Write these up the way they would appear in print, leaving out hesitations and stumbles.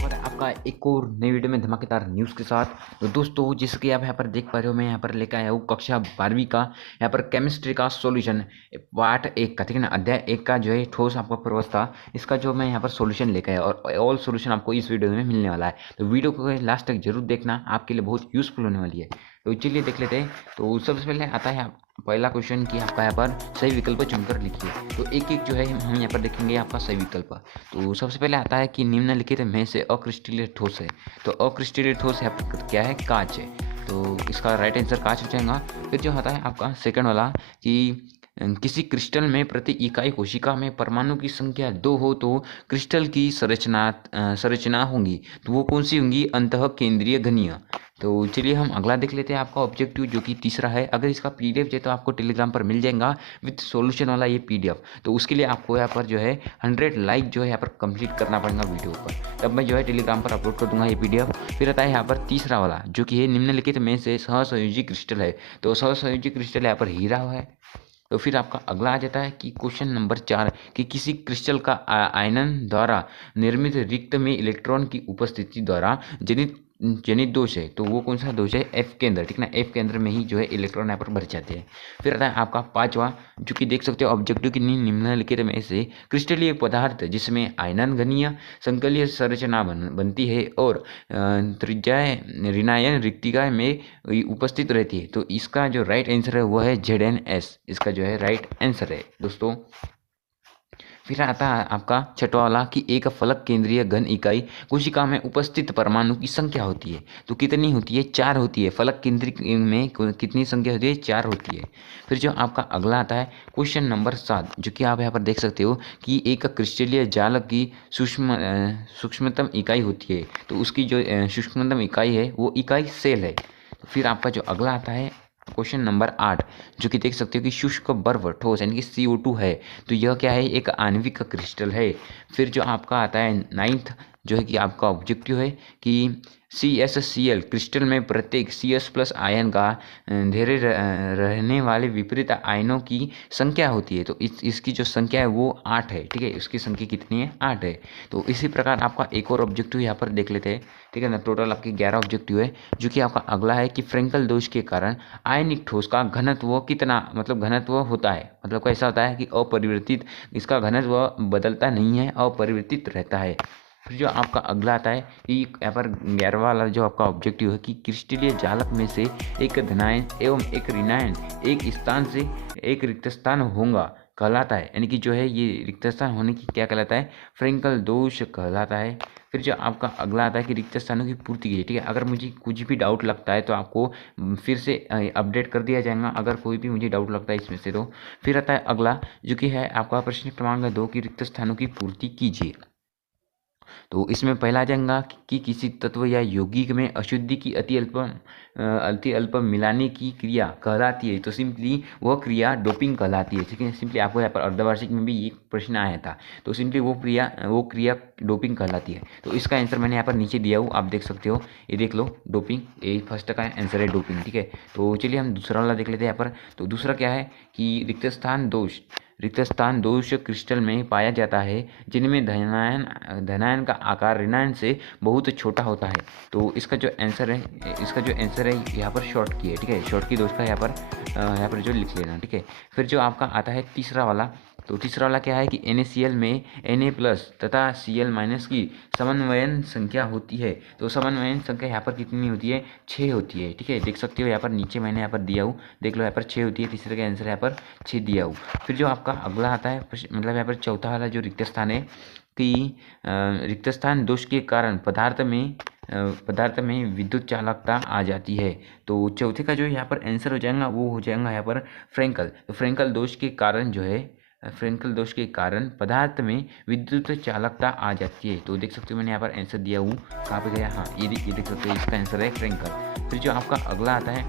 और आपका एक और नई वीडियो में धमाकेदार न्यूज़ के साथ। तो दोस्तों, जैसे कि आप यहाँ पर देख पा रहे हो, मैं यहाँ पर लेकर आया हूँ कक्षा 12वीं का यहाँ पर केमिस्ट्री का सॉल्यूशन पार्ट 1 का, ठीक है ना, अध्याय 1 का जो है ठोस आपका प्रवस्था, इसका जो मैं यहाँ पर सॉल्यूशन लेकर आया और ऑल सॉल्यूशन आपको इस वीडियो में मिलने वाला है। तो वीडियो को लास्ट तक जरूर देखना, आपके लिए बहुत यूजफुल होने वाली है। तो चलिए देख लेते हैं। तो सबसे पहले आता है पहला क्वेश्चन कि आपका यहाँ पर सही विकल्प चुनकर लिखिए। तो एक एक जो है हम यहाँ पर देखेंगे आपका सही विकल्प। तो सबसे पहले आता है कि निम्नलिखित में से अक्रिस्टलीय ठोस है। तो अक्रिस्टलीय ठोस यहाँ पर क्या है? कांच है। तो इसका राइट आंसर कांच हो जाएगा। फिर जो आता है आपका सेकंड वाला कि किसी क्रिस्टल में प्रति इकाई कोशिका में परमाणु की संख्या 2 हो तो क्रिस्टल की संरचना होंगी। तो वो कौन सी होंगी? अंतः केंद्रीय घनीय। तो चलिए हम अगला देख लेते हैं। आपका ऑब्जेक्टिव जो कि तीसरा है, अगर इसका पीडीएफ चाहिए तो आपको टेलीग्राम पर मिल जाएगा विद सॉल्यूशन वाला ये पीडीएफ। तो उसके लिए आपको यहाँ पर जो है 100 लाइक जो है यहाँ पर कंप्लीट करना पड़ेगा वीडियो पर, तब मैं जो है टेलीग्राम पर अपलोड कर दूंगा ये पीडीएफ। फिर आता है यहाँ पर तीसरा वाला जो कि है निम्नलिखित में से सहसंयोजी क्रिस्टल है। तो सहसंयोजी क्रिस्टल यहाँ पर हीरा है। तो फिर आपका अगला आ जाता है कि क्वेश्चन नंबर 4 कि किसी क्रिस्टल का आयनन द्वारा निर्मित रिक्त में इलेक्ट्रॉन की उपस्थिति द्वारा जनित जनित दोष है। तो वो कौन सा दोष है? एफ के अंदर, ठीक ना, एफ के अंदर में ही जो है इलेक्ट्रॉन यहाँ पर भर जाते हैं। फिर आता है आपका पांचवा जो कि देख सकते हो ऑब्जेक्टिव की निम्नलिखित में से क्रिस्टलीय पदार्थ जिसमें आयनन घनीय संकलीय संरचना बनती है और त्रिज्याय ऋणायन रिक्तिका में उपस्थित रहती है। तो इसका जो राइट आंसर है वो है ZnS, इसका जो है राइट आंसर है दोस्तों। फिर आता है आपका छठवां वाला कि एक फलक केंद्रीय घन इकाई कोशिका में उपस्थित परमाणु की संख्या होती है। तो कितनी होती है? 4 होती है। फलक केंद्रीय में कितनी संख्या होती है? 4 होती है। फिर जो आपका अगला आता है क्वेश्चन नंबर 7 जो कि आप यहाँ पर देख सकते हो कि एक क्रिस्टलीय जालक की सूक्ष्मतम इकाई होती है। तो उसकी जो सूक्ष्मतम इकाई है वो इकाई सेल है। फिर आपका जो अगला आता है क्वेश्चन नंबर 8 जो कि देख सकते हो कि शुष्क बर्फ ठोस यानी कि CO2 है। तो यह क्या है? एक आणविक क्रिस्टल है। फिर जो आपका आता है 9th जो है कि आपका ऑब्जेक्टिव है कि CsCl क्रिस्टल में प्रत्येक Cs+ आयन का धैर्य रहने वाले विपरीत आयनों की संख्या होती है। तो इसकी जो संख्या है वो 8 है, ठीक है, इसकी संख्या कितनी है? 8 है। तो इसी प्रकार आपका एक और ऑब्जेक्टिव यहाँ पर देख लेते हैं, ठीक है ना। टोटल आपके 11 ऑब्जेक्टिव है जो कि आपका अगला है कि फ्रेंकल दोष के कारण आयनिक ठोस का घनत्व कितना, मतलब घनत्व होता है, मतलब कैसा होता है कि अपरिवर्तित, इसका घनत्व बदलता नहीं है, अपरिवर्तित रहता है। फिर जो आपका अगला आता है कि यहाँ पर 11वां वाला जो आपका ऑब्जेक्टिव है कि क्रिस्टलीय जालक में से एक धनायन एवं एक ऋणायन एक स्थान से एक रिक्त स्थान होगा कहलाता है, यानी कि जो है ये रिक्त स्थान होने की क्या कहलाता है? फ्रेंकल दोष कहलाता है। फिर जो आपका अगला आता है कि रिक्त स्थानों की पूर्ति कीजिए, ठीक है। अगर मुझे कुछ भी डाउट लगता है तो आपको फिर से अपडेट कर दिया जाएगा, अगर कोई भी मुझे डाउट लगता है इसमें से तो। फिर आता है अगला जो कि है आपका प्रश्न क्रमांक 2 की रिक्त स्थानों की पूर्ति कीजिए। तो इसमें पहला आ जाएगा कि किसी तत्व या यौगिक में अशुद्धि की अति अल्प मिलाने की क्रिया कहलाती है। तो सिंपली वह क्रिया डोपिंग कहलाती है, ठीक है। सिंपली आपको यहाँ पर अर्धवार्षिक में भी एक प्रश्न आया था। तो सिंपली वो क्रिया डोपिंग कहलाती है। तो इसका आंसर मैंने यहाँ पर नीचे दिया हूँ, आप देख सकते हो, ये देख लो, डोपिंग, ये फर्स्ट का आंसर है डोपिंग, ठीक है। तो चलिए हम दूसरा वाला देख लेते हैं यहाँ पर। तो दूसरा क्या है कि रिक्त स्थान दोष क्रिस्टल में पाया जाता है जिनमें धनायन का आकार ऋणायन से बहुत छोटा होता है। तो इसका जो आंसर है यहाँ पर शॉर्ट की है, ठीक है। शॉर्ट की दोष का यहाँ पर जो लिख लेना, ठीक है। फिर जो आपका आता है तीसरा वाला, तो तीसरा वाला क्या है कि NaCl में Na+ तथा Cl- की समन्वयन संख्या होती है। तो समन्वयन संख्या यहाँ पर कितनी होती है? 6 होती है, ठीक है। देख सकते हो यहाँ पर नीचे मैंने यहाँ पर दिया हूँ, देख लो यहाँ पर 6 होती है। तीसरे का आंसर यहाँ पर 6 दिया हूँ। फिर जो आपका अगला आता है मतलब यहाँ पर चौथा वाला जो रिक्त स्थान है कि रिक्त स्थान दोष के कारण पदार्थ में विद्युत चालकता आ जाती है। तो चौथे का जो यहाँ पर आंसर हो जाएगा वो हो जाएगा यहाँ पर फ्रेंकल। तो फ्रेंकल दोष के कारण पदार्थ में विद्युत चालकता आ जाती है। तो देख सकते हो मैंने यहाँ पर आंसर दिया हूँ, कहाँ पे गया? हाँ, ये देख सकते हो, इसका आंसर है फ्रेंकल। फिर जो आपका अगला आता है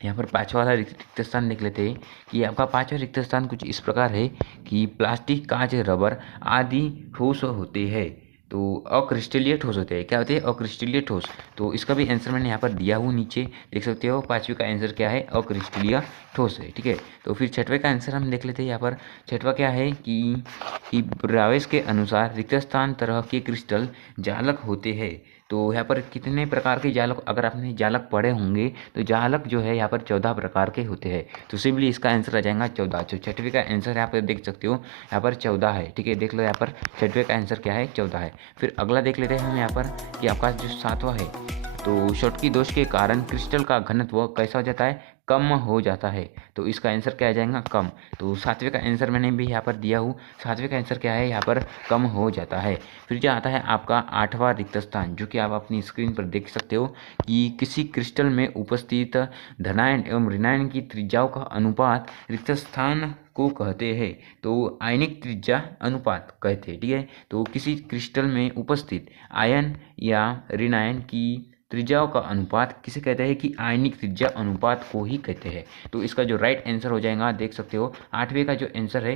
यहाँ पर पाँचवा वाला रिक्त स्थान देख लेते हैं कि आपका पाँचवा रिक्त स्थान कुछ इस प्रकार है कि प्लास्टिक, कांच, रबर आदि ठोस होते हैं। तो अक्रिस्टलीय ठोस होते हैं, क्या होते हैं? अक्रिस्टलीय ठोस। तो इसका भी आंसर मैंने यहाँ पर दिया हूँ, नीचे देख सकते हो। पाँचवीं का आंसर क्या है? अक्रिस्टलीय ठोस है, ठीक है। तो फिर छठवें का आंसर हम देख लेते हैं यहाँ पर। छठवा क्या है कि ब्रावेस के अनुसार रिक्त स्थान तरह के क्रिस्टल जालक होते हैं। तो यहाँ पर कितने प्रकार के जालक, अगर आपने जालक पढ़े होंगे तो जालक जो है यहाँ पर 14 प्रकार के होते हैं। तो सिंपली इसका आंसर आ जाएगा 14। तो छठवीं का आंसर यहाँ पर देख सकते हो, यहाँ पर 14 है, ठीक है। देख लो यहाँ पर छठवें का आंसर क्या है? 14 है। फिर अगला देख लेते हैं हम यहाँ पर कि आपका जो सातवां है, तो शॉटकी दोष के कारण क्रिस्टल का घनत्व कैसा हो जाता है? कम हो जाता है। तो इसका आंसर क्या आ जाएगा? कम। तो सातवें का आंसर मैंने भी यहाँ पर दिया हूँ। सातवें का आंसर क्या है? यहाँ पर कम हो जाता है। फिर जो आता है आपका आठवां रिक्त स्थान, जो कि आप अपनी स्क्रीन पर देख सकते हो कि किसी क्रिस्टल में उपस्थित धनायन एवं ऋणायन की त्रिज्याओं का अनुपात रिक्त स्थान को कहते हैं। तो आयनिक त्रिज्या अनुपात कहते हैं, ठीक है। तो किसी क्रिस्टल में उपस्थित आयन या ऋणायन की त्रिज्याओं का अनुपात किसे कहते हैं? कि आयनिक त्रिज्या अनुपात को ही कहते हैं। तो इसका जो राइट आंसर हो जाएगा, देख सकते हो, आठवें का जो आंसर है,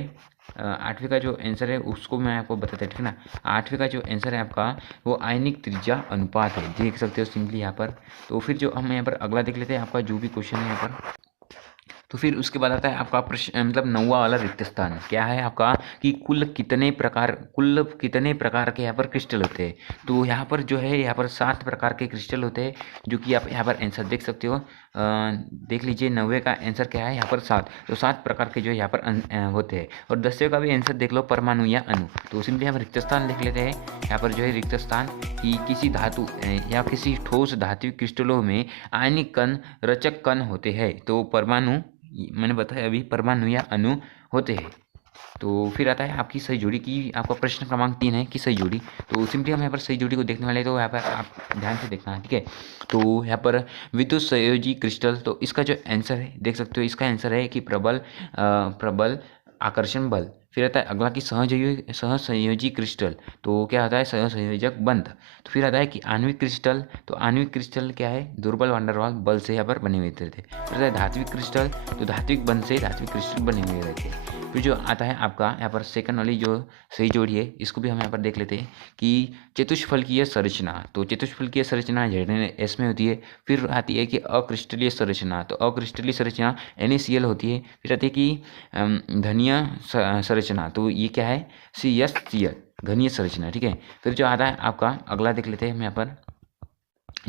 आठवें का जो आंसर है उसको मैं आपको बताता हूँ, ठीक है ना। आठवें का जो आंसर है आपका वो आयनिक त्रिज्या अनुपात है, देख सकते हो सिंपली यहाँ पर। तो फिर जो हम यहाँ पर अगला देख लेते हैं, आपका जो भी क्वेश्चन है यहाँ पर। तो फिर उसके बाद आता है आपका प्रश्न, मतलब 9वां वाला रिक्त स्थान क्या है आपका कि कुल कितने प्रकार के यहाँ पर क्रिस्टल होते हैं। तो यहाँ पर जो है यहाँ पर 7 प्रकार के क्रिस्टल होते हैं, जो कि आप यहाँ पर आंसर देख सकते हो। देख लीजिए 9वें का आंसर क्या है यहाँ पर 7। तो 7 प्रकार के जो यहाँ पर होते हैं। और 10वें का भी आंसर देख लो, परमाणु या अणु। तो सिंपली यहाँ पर रिक्त स्थान देख लेते हैं। यहाँ पर जो है रिक्त स्थान कि किसी धातु या किसी ठोस धात्विक क्रिस्टलों में आयनिक कण रचक कण होते हैं। तो परमाणु, मैंने बताया अभी, परमाणु या अणु होते हैं। तो फिर आता है आपकी सही जोड़ी की, आपका प्रश्न क्रमांक 3 है कि सही जोड़ी। तो सिंपली हम यहाँ पर सही जोड़ी को देखने वाले हैं, तो यहाँ पर आप ध्यान से देखना है, ठीक है। तो यहाँ पर विद्युत संयोजी क्रिस्टल, तो इसका जो आंसर है देख सकते हो, इसका आंसर है कि प्रबल आकर्षण बल। फिर आता है अगला कि सहसंयोजी क्रिस्टल, तो क्या आता है? सहसंयोजक बंध। तो फिर आता है कि आणविक क्रिस्टल, तो आणविक क्रिस्टल क्या है? दुर्बल वांडरवाल बल से यहाँ पर बने हुए रहते हैं। फिर आता है धात्विक क्रिस्टल, तो धात्विक बंध से धात्विक क्रिस्टल बने हुए रहते हैं। फिर जो आता है आपका यहाँ पर सेकंड वाली जो सही जोड़ी है, इसको भी हम यहाँ पर देख लेते हैं कि चतुष्फलकीय संरचना, तो चतुष्फलकीय संरचना एस में होती है। फिर आती है कि अक्रिस्टलीय संरचना, तो अक्रिस्टलीय संरचना NaCl होती है। फिर आती है कि धनीय संरचना, तो ये क्या है? CsCl, घनीय संरचना, ठीक है। फिर जो आता है आपका अगला देख लेते हैं हम यहाँ पर,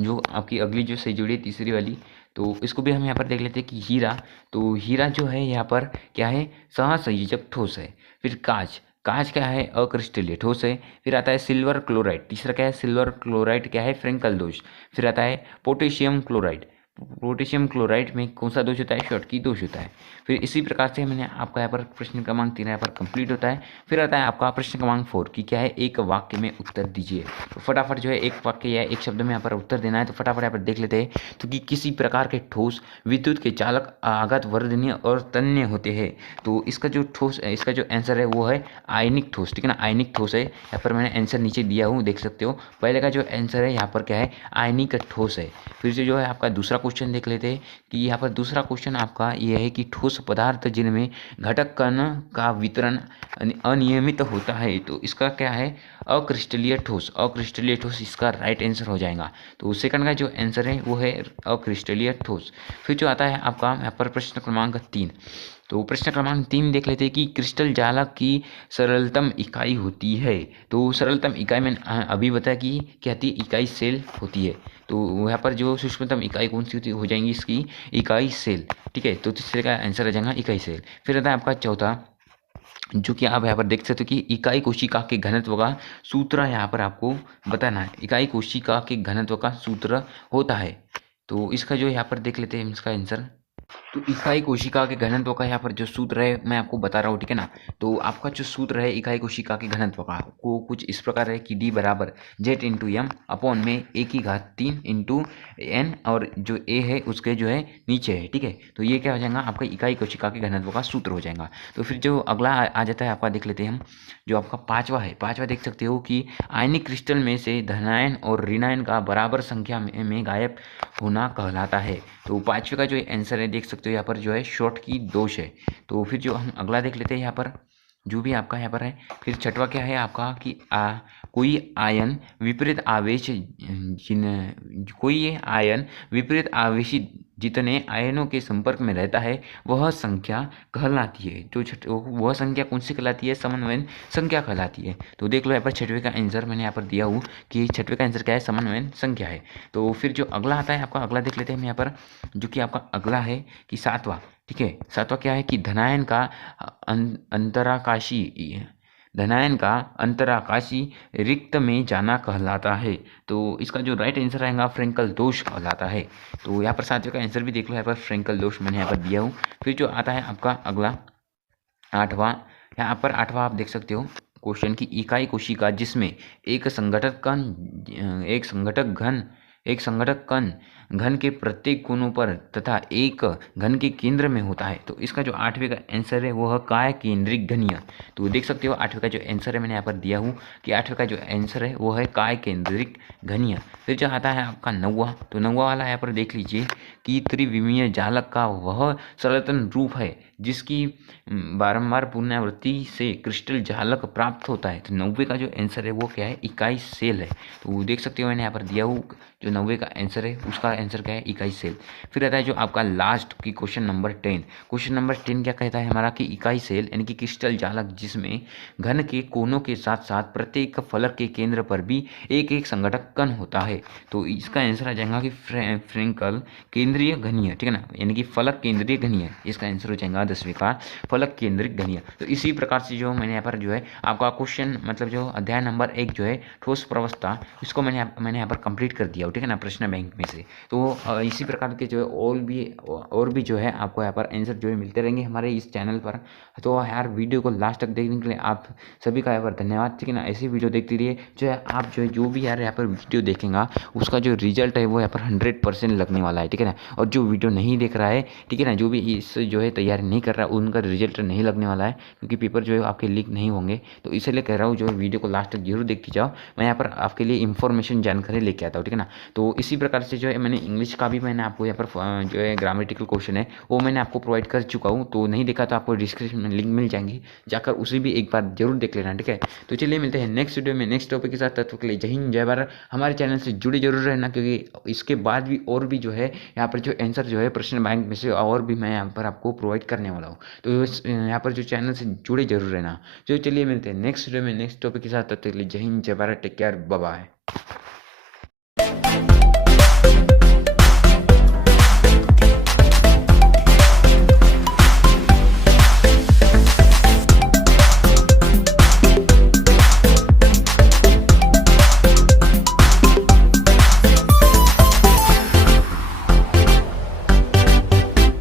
जो आपकी अगली जो सही जोड़ी है तीसरी वाली, तो इसको भी हम यहाँ पर देख लेते हैं कि हीरा, तो हीरा जो है यहाँ पर क्या है? सहसंयोजक ठोस है। फिर कांच, कांच क्या है? अक्रिस्टलीय ठोस है। फिर आता है सिल्वर क्लोराइड, तीसरा क्या है? सिल्वर क्लोराइड क्या है? फ्रेंकल दोष। फिर आता है पोटेशियम क्लोराइड, पोटेशियम क्लोराइड में कौन सा दोष होता है? शॉटकी दोष होता है। फिर इसी प्रकार से मैंने आपका यहाँ पर प्रश्न क्रमांक 3 यहाँ पर कंप्लीट होता है। फिर आता है आपका प्रश्न क्रमांक 4 कि क्या है? एक वाक्य में उत्तर दीजिए। तो फटाफट जो है एक वाक्य या एक शब्द में यहाँ पर उत्तर देना है। तो फटाफट यहाँ पर देख लेते हैं। तो कि किसी प्रकार के ठोस विद्युत के चालक आघात वर्धनीय और तन्य होते हैं। तो इसका जो ठोस, इसका जो आंसर है वो है आयनिक ठोस, ठीक है ना। आयनिक ठोस है, यहाँ पर मैंने आंसर नीचे दिया हूँ, देख सकते हो। पहले का जो आंसर है यहाँ पर क्या है? आयनिक ठोस है। फिर से जो है आपका दूसरा क्वेश्चन देख लेते हैं कि यहाँ पर दूसरा क्वेश्चन आपका ये है कि ठोस पदार्थ जिनमें घटक कण का वितरण अनियमित होता है, तो इसका क्या है? अक्रिस्टलीय ठोस। अक्रिस्टलीय ठोस इसका राइट आंसर हो जाएगा। तो सेकंड का जो आंसर है वो है अक्रिस्टलीय ठोस। फिर जो आता है आपका यहाँ पर प्रश्न क्रमांक 3, तो प्रश्न क्रमांक 3 देख लेते हैं कि क्रिस्टल जालक की सरलतम इकाई होती है। तो सरलतम इकाई में अभी बताया कि क्या थी? इकाई सेल होती है। तो यहाँ पर जो सूक्ष्मतम इकाई कौन सी हो जाएंगी? इसकी इकाई सेल, ठीक है। तो तीसरे का आंसर आ जाएगा इकाई सेल। फिर आता है आपका चौथा, जो कि आप यहाँ पर देख सकते हो कि इकाई कोशिका के घनत्व का सूत्र यहाँ पर आपको बताना है। इकाई कोशिका के घनत्व का सूत्र होता है। तो इसका जो यहाँ पर देख लेते हैं इसका आंसर। तो इकाई कोशिका के घनत्व का यहाँ पर जो सूत्र है मैं आपको बता रहा हूँ, ठीक है ना। तो आपका जो सूत्र है इकाई कोशिका के घनत्व का को कुछ इस प्रकार है कि D बराबर Z/m अपॉन में A⁻³ इंटू N, और जो A है उसके जो है नीचे है, ठीक है। तो ये क्या हो जाएगा? आपका इकाई कोशिका के घनत्व का सूत्र हो जाएगा। तो फिर जो अगला आ जाता है आपका, देख लेते हैं हम, जो आपका पाँचवा है। पाँचवा देख सकते हो कि आयनिक क्रिस्टल में से धनायन और ऋणायन का बराबर संख्या में गायब होना कहलाता है। तो पाँचवें का जो आंसर है देख सकते हो यहाँ पर जो है शॉटकी दोष है। तो फिर जो हम अगला देख लेते हैं यहाँ पर, जो भी आपका यहाँ पर है। फिर छठवा क्या है आपका कि कोई आयन विपरीत आवेशी जितने आयनों के संपर्क में रहता है वह संख्या कहलाती है। वह संख्या कौन सी कहलाती है? समन्वयन संख्या कहलाती है। तो देख लो यहाँ पर छठवें का आंसर मैंने यहाँ पर दिया हूँ कि छठवें का आंसर क्या है? समन्वयन संख्या है। तो फिर जो अगला आता है आपका, अगला देख लेते हैं हम यहाँ पर, जो कि आपका अगला है कि सातवां। ठीक है, सातवां क्या है कि धनायन का अंतराकाशी रिक्त में जाना कहलाता है। तो इसका जो राइट आंसर रहेगा फ्रेंकल दोष कहलाता है। तो यहाँ पर सातवें का आंसर भी देख लो, यहाँ पर फ्रेंकल दोष मैंने यहाँ पर दिया हूँ। फिर जो आता है आपका अगला आठवां, यहाँ पर आठवां आप देख सकते हो क्वेश्चन की इकाई कोशिका जिसमें एक संघटक कण घन के प्रत्येक कोनों पर तथा एक घन के केंद्र में होता है। तो इसका जो आठवें का आंसर है वह काय केंद्रिक घनीय। तो देख सकते हो आठवें का जो आंसर है मैंने यहाँ पर दिया हूँ कि आठवें का जो आंसर है वो है काय केंद्रिक घनीय। फिर जो आता है आपका नौवां, तो नौवां वाला यहाँ पर देख लीजिए कि त्रिविमीय जालक का वह सरलतम रूप है जिसकी बारंबार पुनरावृत्ति से क्रिस्टल जालक प्राप्त होता है। तो 90 का जो आंसर है वो क्या है? इकाई सेल है। तो देख सकते हो मैंने यहाँ पर दिया हूँ जो 90 का आंसर है उसका आंसर क्या है? इकाई सेल। फिर आता है जो आपका लास्ट की क्वेश्चन नंबर 10। क्वेश्चन नंबर 10 क्या कहता है हमारा कि इकाई सेल यानी कि क्रिस्टल जालक जिसमें घन के कोनों के साथ साथ प्रत्येक फलक के केंद्र पर भी एक एक संघटक कण होता है। तो इसका आंसर आ जाएगा कि फ्रेंकल केंद्रीय घनीय। ठीक है ना, यानी कि फलक केंद्रीय घनीय। इसका आंसर हो जाएगा 10वीं का फलक केंद्रित घनीय। तो इसी प्रकार से जो मैंने यहाँ पर जो है आपका क्वेश्चन मतलब जो अध्याय नंबर 1 जो है ठोस प्रवस्था, इसको मैंने यहाँ पर कंप्लीट कर दिया। ठीक है ना, प्रश्न बैंक में से। तो इसी प्रकार के जो है और भी जो है आपको यहाँ पर आंसर जो है मिलते रहेंगे हमारे इस चैनल पर। तो यार वीडियो को लास्ट तक देखने के लिए आप सभी का यहाँ पर धन्यवाद। ठीक है ना, ऐसी वीडियो देखते रहिए। जो है आप जो भी यार यहाँ पर वीडियो देखेगा उसका जो रिजल्ट है वो यहाँ पर 100% लगने वाला है। ठीक है ना, और जो वीडियो नहीं देख रहा है, ठीक है ना, जो भी इस जो है तैयारी नहीं कर रहा उनका रिजल्ट नहीं लगने वाला है, क्योंकि पेपर जो है आपके लीक नहीं होंगे। तो इसलिए कह रहा हूँ जो है वीडियो को लास्ट तक जरूर देखते जाओ। मैं यहाँ पर आपके लिए इन्फॉर्मेशन जानकारी लेके आता हूँ। ठीक है ना, तो इसी प्रकार से जो है मैंने इंग्लिश का भी मैंने आपको यहाँ पर जो है ग्रामेटिकल क्वेश्चन है वो मैंने आपको प्रोवाइड कर चुका हूँ। तो नहीं देखा तो आपको डिस्क्रिप्शन में लिंक मिल जाएंगी, जाकर उसे भी एक बार जरूर देख लेना। ठीक है, तो चलिए मिलते हैं नेक्स्ट वीडियो में नेक्स्ट टॉपिक के साथ। तब तक के लिए जय हिंद जय भारत। हमारे चैनल से जुड़े जरूर रहना, क्योंकि इसके बाद भी और भी जो है यहाँ पर जो आंसर जो है प्रश्न बैंक में से और भी मैं यहाँ पर आपको प्रोवाइड करने वाला हूँ। तो यहाँ पर जो चैनल से जुड़े जरूर रहना। तो चलिए मिलते हैं नेक्स्ट वीडियो में नेक्स्ट टॉपिक के साथ। तब तक के लिए जय हिंद जय Bharat. Take care, bye bye.